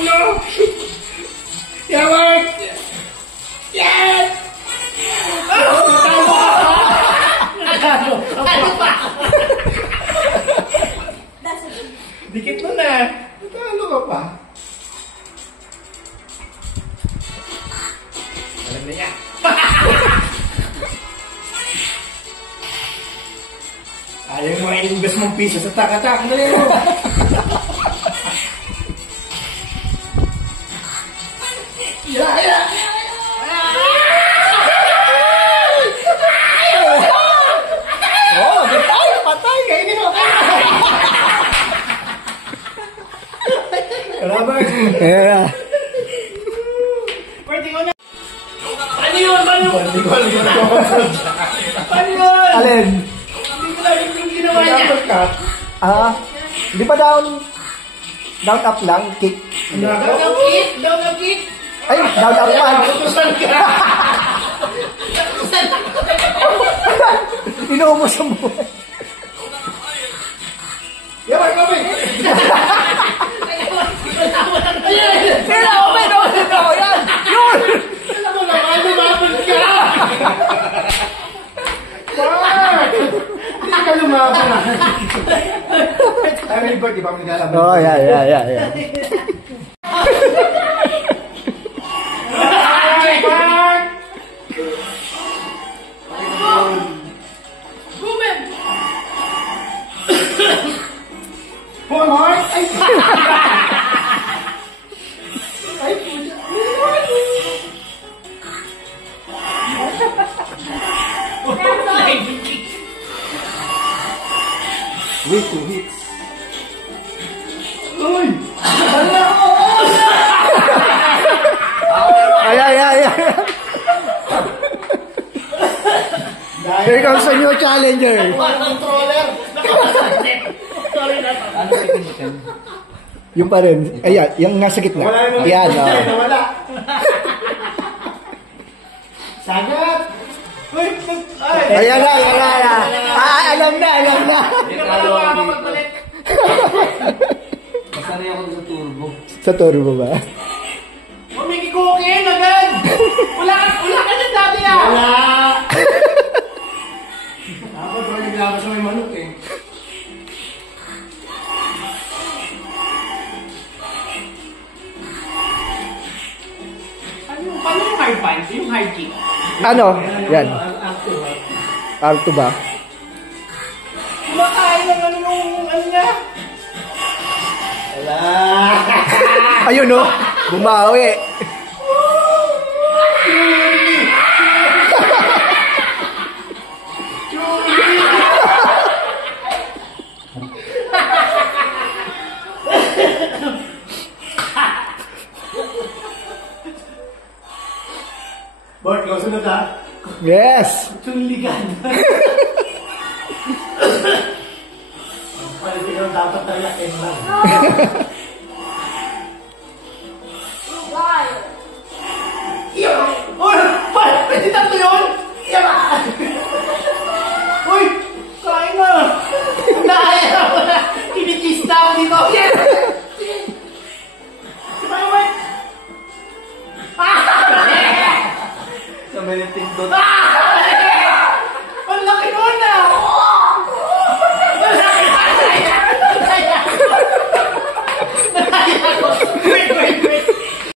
Ulo! Yawag! Yan! Ano pa? Dikit mo na. Natalo ka pa. Alam na niya. Ayaw mo i-invest mong piso sa tak-tak. Dali mo. Patay! Kainin mo! Kalaban! Yeah. Pwede ko na! Paano yun? Paano yun? Alin? Hindi ko lang yung ginawa niya. Di pa down up lang, kick. Down up kick? Down up kick? Ay, down up man. Tutusan ka! Inuumos ang buhay. Yaman kami! Kaya, okay, no, yan! Yun! Alam mo naman, lumapit ka! Fuck! Hindi ka lumapit. Ay, may birthday pa, magkalaban. Oh, yeah. Ay, fuck! Ruben! Paul Hart! Ay! Ay, puta! Wait, 2 hits. Uy! Ay. Here comes a new challenger. Controller! Sorry na. Yung pa rin. Ayan, yung nasa gitna. Wala Yan, Wala. Sagat! Uy! Ay! Ayan na. Alam na. Hindi ka pala makakapagbalik. Masanay ako sa turbo. Sa turbo ba? Huwag may kikukin agad! Wala ka na dati ah! Wala! Ako bro, naglabas mo yung manok eh. Paano yung high punch? Yung high kick? Ano? Yan. R2 ba? Kumakain ng ano niya? Wala! Ayun no? Bumawi. Bart, ikaw sunod ha? Yes! Tunligan. Palitin ko dapat talaga lang. Uy! Uy! Pwede tatlo yun! Uy! Kain na! Kinichis na ako dito!